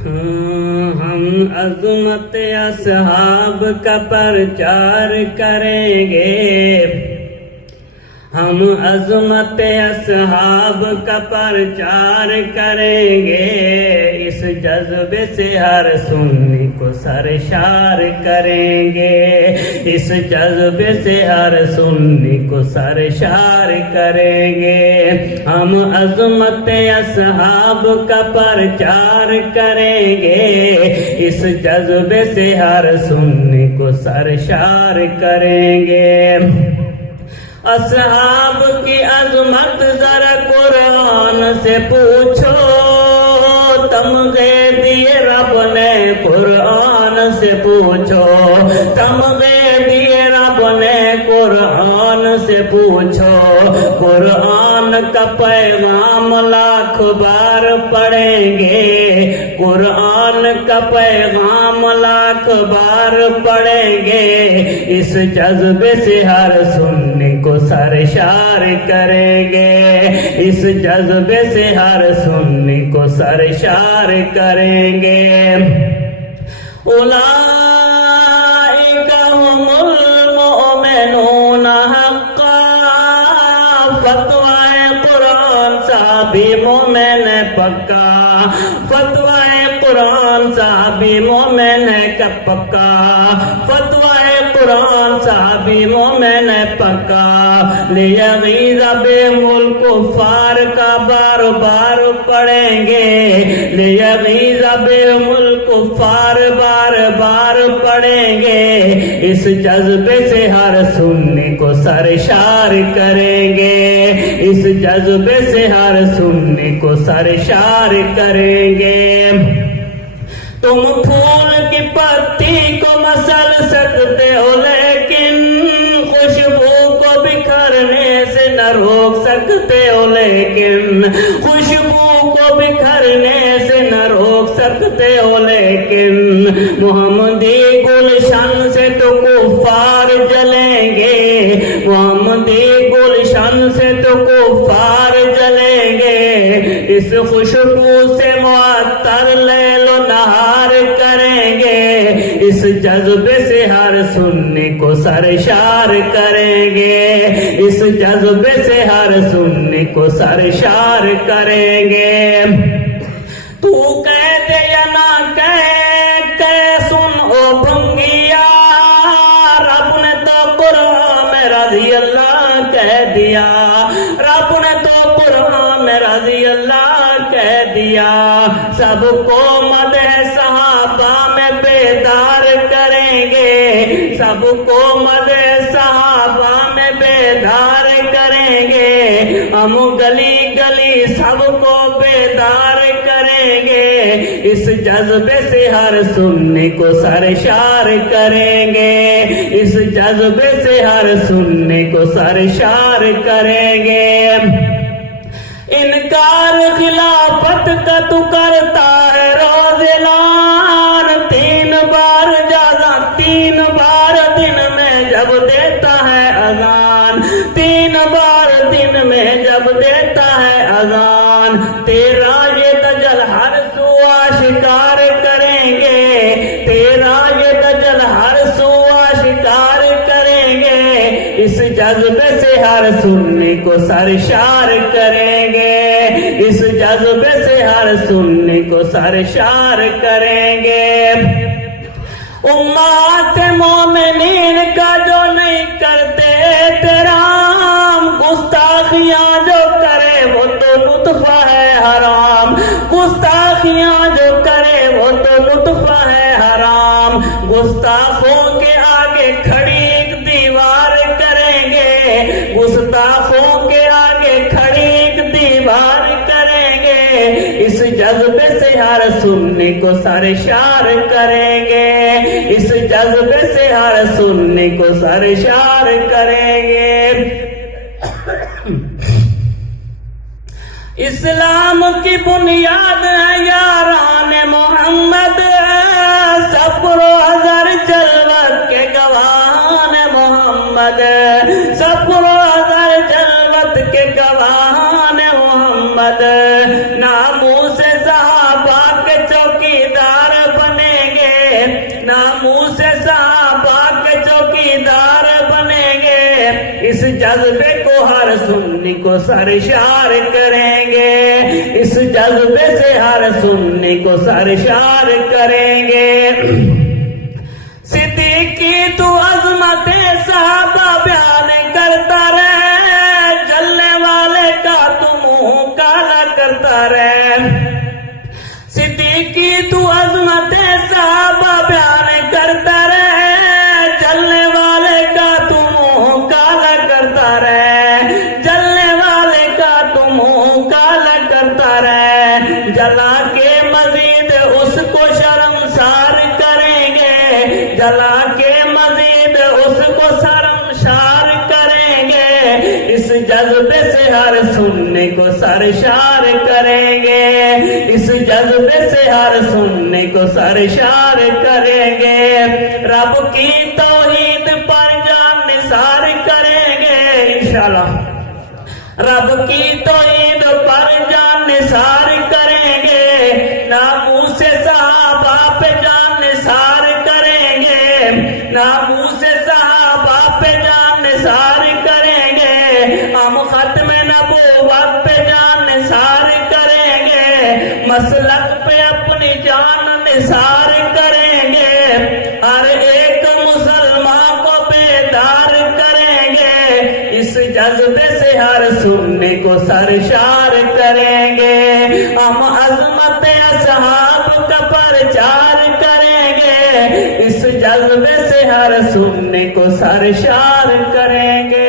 ہم عظمت اصحاب کا پرچار کریں گے، ہم عظمت اصحاب کا پرچار کریں گے، اس جذبے سے ہر سنی کو سرشار کریں گے، اس جذبے سے ہر سنی کو سرشار کریں گے، ہم عظمت اصحاب کا پرچار کریں گے، اس جذبے سے ہر سنی کو سرشار کریں گے۔ اصحاب کی عظمت ذرا قرآن سے پوچھو، تمغے دیے رب نے قرآن سے پوچھو، تمغے دیے رب نے قرآن سے پوچھو، قرآن کا پیغام لاکھ بار پڑھیں گے، قرآن کا پیغام لاکھ بار پڑھیں گے، اس جذبے سے ہر سننے کو سرشار کریں گے، اس جذبے سے ہر سننے کو سرشار کریں گے۔ اولئک هم المؤمنون حقا، فتوی قرآن صحابی مومن پکا، فتوی قرآن صحابی مومن کا پکا، فتوی قرآن صحابی مومن پکا، لیغیظ بہم الکفار کا بار بار پڑھیں گے، لیغیظ بہم الکفار بار بار پڑھیں گے، اس جذبے سے ہر سننے کو سرشار کریں گے، اس جذبے سے ہر سننے کو سرشار کریں گے۔ تم پھول کی پتی کو مسل سکتے ہو لیکن خوشبو کو بکھرنے سے نہ روک سکتے ہو، لیکن خوشبو کو بکھرنے سے نہ روک سکتے ہو، لیکن محمدی گلشن سے تو کفار جلیں گے، محمدی گلشن سے تو کفار جلیں گے، اس خوشبو سے معطر لیل و نہار کریں گے، اس جذبے سے ہر سننے کو سرشار کریں گے، اس جذبے سے ہر سننے کو سرشار کریں گے۔ تو کہہ دے یا نہ کہہ سن او بھنگیا، رب نے تو قرآن میں رضی اللہ کہہ دیا، رب نے تو قرآن میں رضی اللہ کہہ دیا، سب کو مدح صحابہ میں بیدار کریں گے، سب کو مدح صحابہ میں بیدار کریں گے، ہم گلی گلی سب کو بیدار کریں گے، اس جذبے سے ہر سننے کو سرشار کریں گے، اس جذبے سے ہر سننے کو سرشار کریں گے۔ انکار خلافت کا تو کرتا ہے روز اعلان، تین بار جازا، تین بار دن میں جب دیتا ہے اذان، تین بار دن میں جب دیتا ہے اذان، تیرا یہ دجل ہر سو آشکار کریں گے، تیرا یہ دجل ہر سو آشکار کریں گے، اس جذبے سے ہر سننے کو سرشار کریں گے، اس جذبے سے ہر سننے کو سرشار کریں گے۔ امہات مومنین کا جو نہیں کرتے احترام، گستاخیاں جو کرے وہ تو لطف ہے حرام، گستاخیاں جو کرے وہ تو لطف ہے حرام، گستاخوں کے آگے کھڑی ایک دیوار کریں گے، گستاخوں کے آگے کھڑی ایک دیوار کریں گے، اس جذبے سے ہر سننے کو سرشار کریں گے، اس جذبے سے ہر سننے کو سرشار کریں گے۔ اسلام کی بنیاد ہے یاران محمد، صبر و حذر جلوت کے گواہان محمد، صبر و حذر جلوت کے گواہان محمد، ناموس صحابہ کے چوکیدار جذبے کو ہر سنی کو سرشار کریں گے، اس جذبے سے ہر سنی کو سرشار کریں گے۔ صدیقی تو عظمت صحابہ بیان کرتا رہے، جلنے والے کا تو منہ کالا کرتا رہے۔ صدیقی تو عظمت صحابہ بیان کرتا رہے، جلنے والے کا تو منہ کالا کرتا رہے، جلنے والے کا تو منہ کالا کرتا رہے۔ جلا کے مزید اس کو شرمسار کریں گے، جلا کے مزید اس کو شرمسار کریں گے، اس جذبے سے ہر سننے کو سرشار کریں گے، اس جذبے سے ہر سننے کو سرشار کریں گے۔ رب کی توحید پر جان نثار کریں گے انشاءاللہ، رب کی توحید پر جان نثار کریں گے، ناموس صحابہ پہ جان نثار کریں گے، ناموس صحابہ پہ جان نثار کریں گے، ہم ختم نبوت پہ جان نثار کریں گے، مسلک پہ اپنی جان نثار کریں گے، ہر ایک مسلمان کو بیدار کریں گے، اس جذبے سے ہر سننے کو سرشار کریں گے، ہم عظمت اصحاب کا پرچار کریں گے، اس جذبے سے ہر سننے کو سرشار کریں گے۔